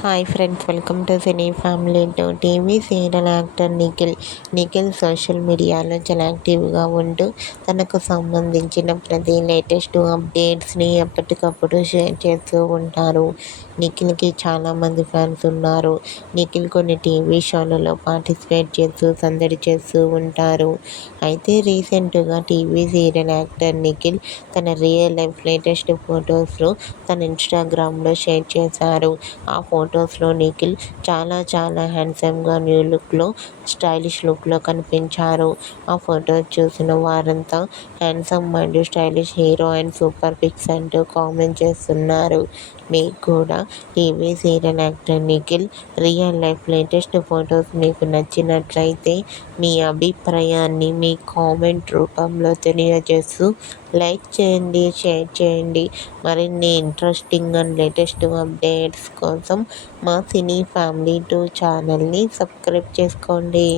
Hi friends, welcome to cine family. TV serial actor Nikhil social మీడియాలో చాలా యాక్టివ్గా ఉంటూ తనకు సంబంధించిన ప్రతి లేటెస్ట్ అప్డేట్స్ని ఎప్పటికప్పుడు షేర్ చేస్తూ ఉంటారు. నిఖిల్కి చాలామంది ఫ్యాన్స్ ఉన్నారు. నిఖిల్ కొన్ని టీవీ షోలలో పార్టిసిపేట్ చేస్తూ సందడి చేస్తూ ఉంటారు. అయితే రీసెంట్గా టీవీ సీరియల్ యాక్టర్ నిఖిల్ తన రియల్ లైఫ్ లేటెస్ట్ ఫొటోస్ను తన ఇన్స్టాగ్రామ్లో షేర్ చేశారు. ఆ ఫొటోస్లో నిఖిల్ చాలా హ్యాండ్సమ్గా న్యూ లుక్లో, స్టైలిష్ లుక్లో కనిపించారు. ఆ ఫొటోస్ చూసిన వారంతా handsome and stylish hero and super pics అంటూ కామెంట్ చేస్తున్నారు. మీకు కూడా TV serial actor Nikhil real life latest photos మీకు నచ్చినట్లయితే మీ అభిప్రాయాన్ని మీ కామెంట్ రూపంలో తెలియజేస్తూ లైక్ చేయండి, షేర్ చేయండి. మరిన్ని ఇంట్రెస్టింగ్ అండ్ లేటెస్ట్ అప్డేట్స్ కోసం మా సినీ ఫ్యామిలీ 2 ఛానల్ని సబ్స్క్రైబ్ చేసుకోండి.